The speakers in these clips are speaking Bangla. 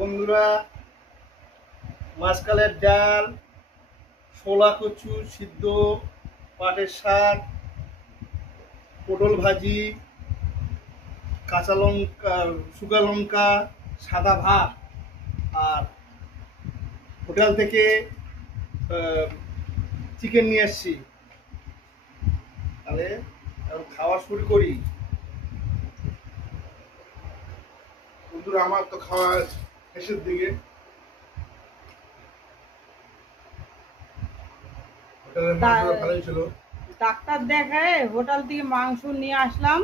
বন্ধুরা, মাসকালের ডাল, ছোলা কচু সিদ্ধ, পাটের শাক, পটল ভাজি, কাঁচা লঙ্কা, শুকা লঙ্কা, সাদা ভাত, আর হোটেল থেকে চিকেন নিয়ে আসছি। তাহলে এখন খাওয়া শুরু করি। বন্ধুরা, আমার তো খাওয়া শেষের দিকে। হোটেলের মাংসটা ভালোই ছিল। ডাক্তার দেখায় হোটেল থেকে মাংস নিয়ে আসলাম।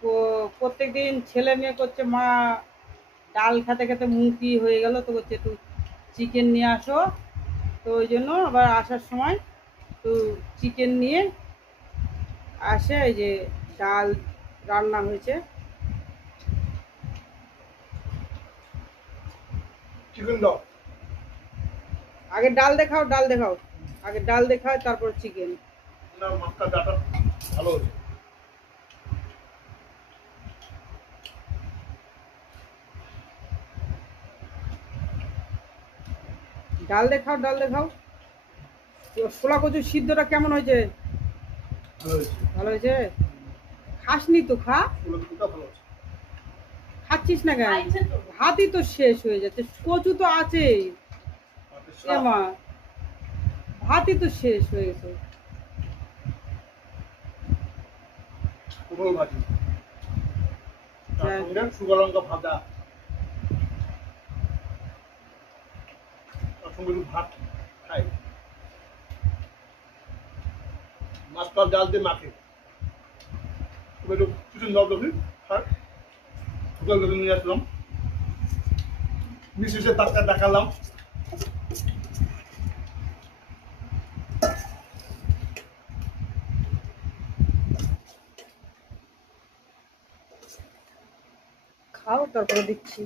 তো প্রত্যেকদিন ছেলে মেয়ে করছে, মা ডাল খেতে খেতে মুখি হয়ে গেল, তো বলছে একটু চিকেন নিয়ে আসো। তো ওই জন্য আবার আসার সময় তো চিকেন নিয়ে আসে। এই যে ডাল রান্না হয়েছে। চিকেন দাও। আগে ডাল দেখাও, ডাল দেখাও, আগে ডাল দেখাও, তারপর চিকেন। না, মাছটা ডাটা ভালো হয়েছে। ডাল দেখাও, ডাল দেখাও। ছোলা কচু সিদ্ধটা কেমন হয়েছে? ভালো হয়েছে। ভালো হয়েছে? খাসনি তো, খা। ছোলা কচুটা ভালো হয়েছে। খাচ্ছিস না কেন? ভাতই তো শেষ হয়ে যাচ্ছে, কচু তো আছেই। পাটের এ শাক, মা, ভাতই তো শেষ হয়ে গেছে। পটল ভাজি, তার যাক, সঙ্গে শুকা লঙ্কা ভাজা, তার সঙ্গে একটু ভাত খাই। মাছটা ডাল দিয়ে মাখে। তবে একটু চিকেন দাও দেখি, খাই। হোটেল থেকে নিয়ে আসলাম, মিশিয়ে তাকে দেখালাম। খাও, তারপরে দিচ্ছি।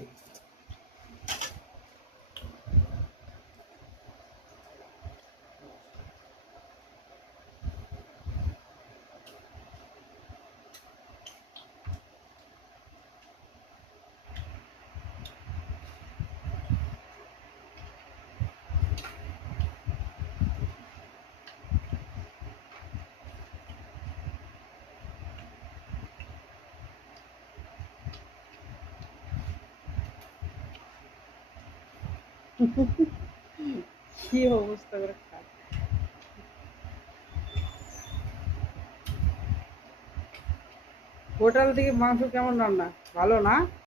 কি অবস্থা করে খা। হোটেল থেকে মাংস কেমন রান্না? ভালো না?